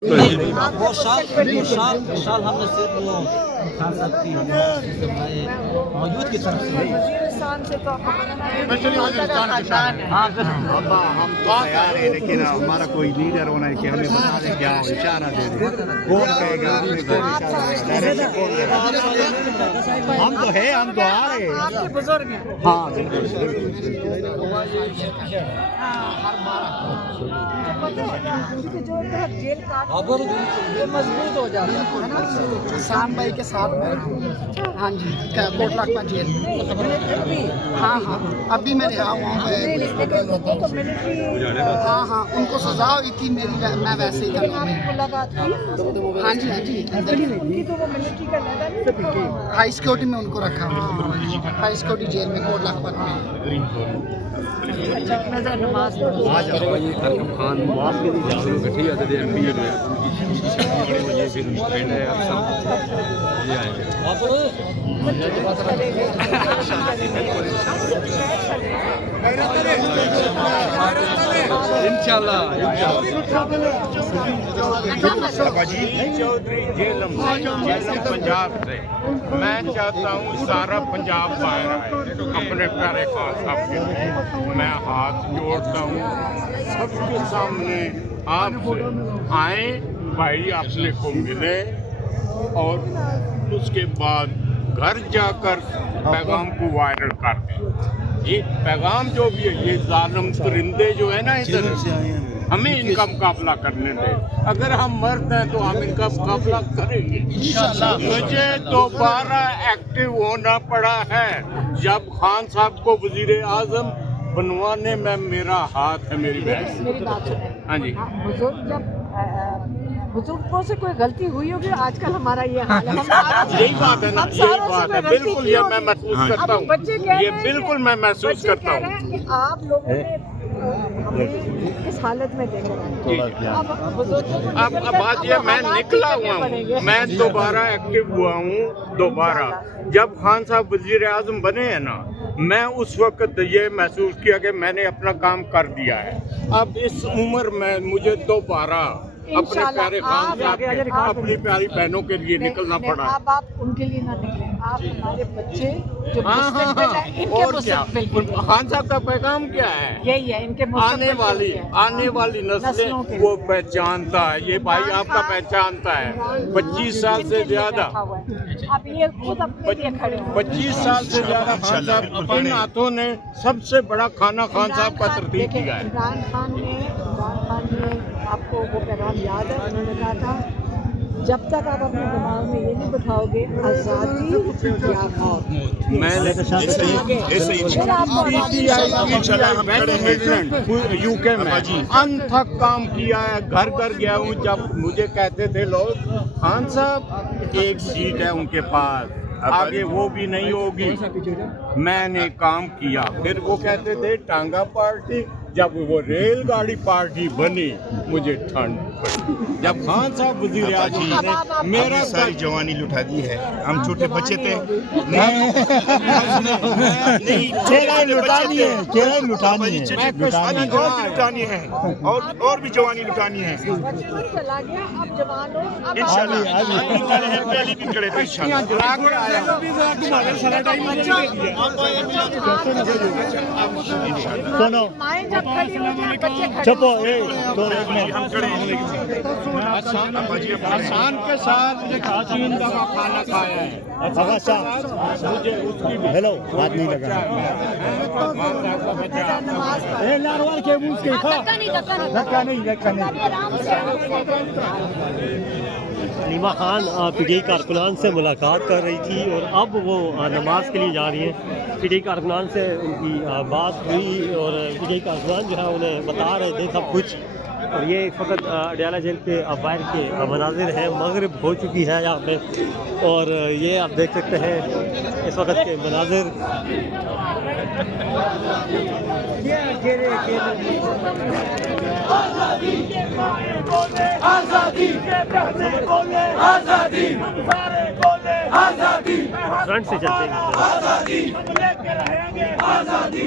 वो शाल हमने सिर्फ वो खान साहब की यूथ की तरफ से हाँ हम तो तैयार हैं, लेकिन हमारा कोई लीडर होना है कि हमें बता दे, क्या इशारा दे दे, कौन कहेगा हमें कौन इशारा देगा। हम तो है, हम तो आ रहे हैं। हाँ मजबूत हो जाता है ना शाम भाई के साथ में। हाँ जी, कोटलाखपा जेल। हाँ हाँ, अभी मैं रिहा हुआ हूँ। हाँ हाँ, उनको सजा हुई थी मेरी, मैं वैसे ही करना। हाँ जी हाँ जी, हाई सिक्योरिटी में उनको रखा हुआ, हाई सिक्योरिटी जेल में कोटलाखपत में। आज ये खलकम खान नवाज के लिए गठी आते थे एमपी है, ये फिर फ्रेंड है, अब सब ये आएंगे इंशाल्लाह। चौधरी जेलम पंजाब से मैं चाहता हूँ सारा पंजाब बाहर आए अपने प्यारे खान साहब के लिए। मैं हाथ जोड़ता हूँ सबके सामने, आप आए भाई, आपने को मिले और उसके बाद घर जाकर पैगाम को वायरल कर दें। ये पैगाम जो भी है, ये जालिम परिंदे जो है ना इधर, हमें इनका मुकाबला करने दें। अगर हम मर्द हैं तो हम इनका मुकाबला करेंगे इंशाल्लाह। मुझे दोबारा एक्टिव होना पड़ा है जब खान साहब को वजीर आजम बनवाने में मेरा हाथ है, मेरी बहन। हाँ जी, बुजुर्गों से कोई गलती हुई होगी, आजकल हमारा ये हाल है। यही बात है ना, यही बात है, बिल्कुल ये मैं महसूस करता हूँ, ये बिल्कुल मैं महसूस करता हूँ। आप लोगों ने इस हालत में देखा, अब बात ये, मैं निकला हुआ हूँ, मैं दोबारा एक्टिव हुआ हूँ दोबारा। जब खान साहब वजीर आजम बने हैं ना, मैं उस वक्त ये महसूस किया कि मैंने अपना काम कर दिया है। अब इस उम्र में मुझे दोबारा अपने प्यारे खान साहब के, अपनी प्यारी बहनों के लिए निकलना पड़ा। अब आप उनके लिए ना निकले, आप हमारे बच्चे जो हाँ, और क्या खान साहब का पैगाम क्या है? यही है, इनके आने वाली नस्लें वो पहचानता है, ये भाई आपका पहचानता है। 25 साल से ज्यादा, अब ये खुद अपने लिए खड़े हो। 25 साल से ज्यादा खान साहब अपने हाथों ने सबसे बड़ा खाना खान साहब का तरतीब किया है। इमरान खान ने आपको वो पैगाम याद है, उन्होंने कहा था जब तक आप अपने दिमाग में ये नहीं बिठाओगे आज़ादी या मौत, यूके में अनथक काम किया है, घर घर गया हूँ। जब मुझे कहते थे लोग खान साहब एक सीट है उनके पास, आगे वो भी नहीं होगी, मैंने काम किया। फिर वो कहते थे टांगा पार्टी, जब वो रेलगाड़ी पार्टी बनी मुझे ठंड पड़ी। जब खान साहब वजीर आजम ने मेरा सारी जवानी लुटा दी है, हम छोटे बच्चे थे, लुटानी है और भी जवानी लुटानी है इंशाल्लाह। पहले भी खड़े थे इंशाल्लाह। चुप हो, हम खड़े हैं। आसान के साथ 3 दफा खाना खाया है। मुझे उसकी हेलो बात नहीं लगा नीमा खान पीटीआई कारकुनान से मुलाकात कर रही थी और अब वो नमाज के लिए जा रही हैं। पीटीआई कारकुनान से उनकी बात हुई और पीटीआई कारकुनान जो है उन्हें बता रहे थे सब कुछ। और ये फ़कत अडयाला जेल के बाहर के मनाजिर हैं, मगरिब हो चुकी है यहाँ पे और ये आप देख सकते हैं इस वक्त के मनाजिर। आजादी के माए बोले, आजादी के प्यारे बोले, आजादी हम सारे बोले, आजादी फ्रंट से चलते हैं, आजादी हम लेके रहेंगे, आजादी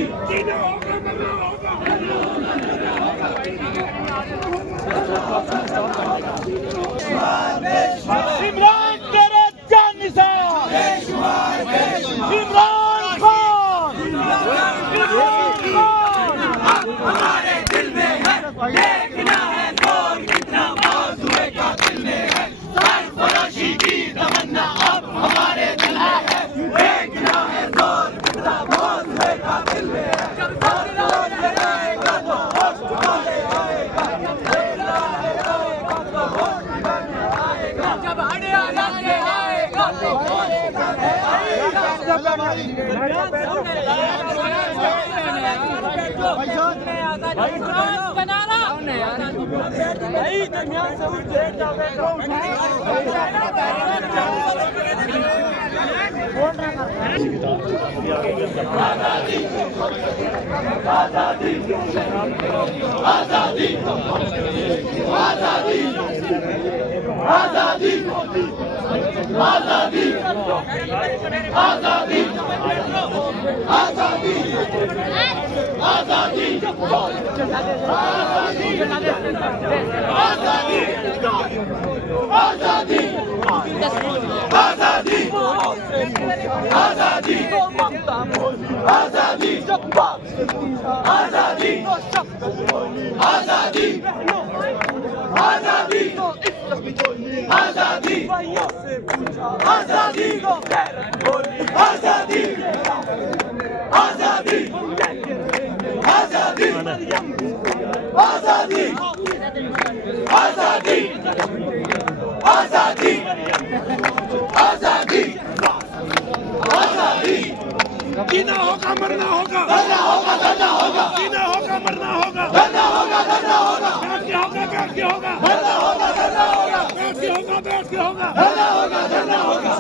जीना होगा मरना होगा, करना होगा करना होगा, जीना होगा मरना होगा, करना होगा करना होगा, बैठ के होगा बैठ के होगा, करना होगा करना होगा, बैठ के होगा बैठ के होगा, करना होगा करना होगा,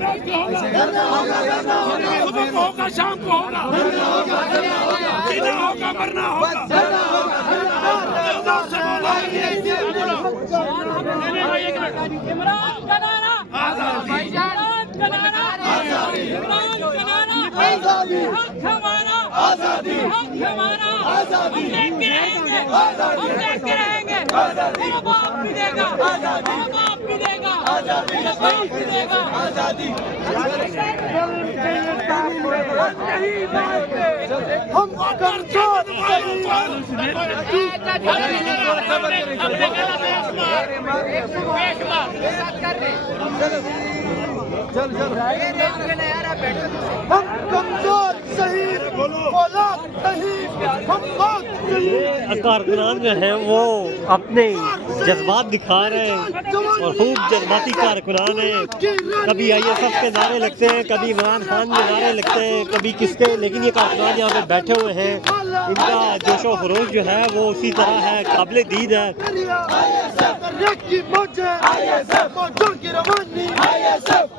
बैठ के होगा करना होगा करना होगा, सुबह को होगा शाम को होगा, करना होगा करना होगा, जीना होगा मरना होगा, करना होगा करना होगा। इमरान का नारा इमरान का नारा इमरान का नारा हक हमारा आजादी, हक हमारा आजादी, हम लेके रहेंगे, हम लेके रहेंगे, मेरा बाप भी देगा आजादी, मेरा बाप भी देगा आजादी, मेरा बाप भी देगा आजादी। हम करजोत हम कमजोर शहीद औलाद नहीं, हम मौत नहीं। कारकुनान जो है वो अपने जज्बात दिखा रहे हैं और खूब जज्बाती कारकुनान हैं। कभी ISF के नारे लगते हैं, कभी इमरान खान के नारे लगते हैं, कभी किसके, लेकिन ये कारकुनान यहाँ पे बैठे हुए हैं। इनका जोशो खरोश जो है वो उसी तरह है, काबिल दीद है। ISF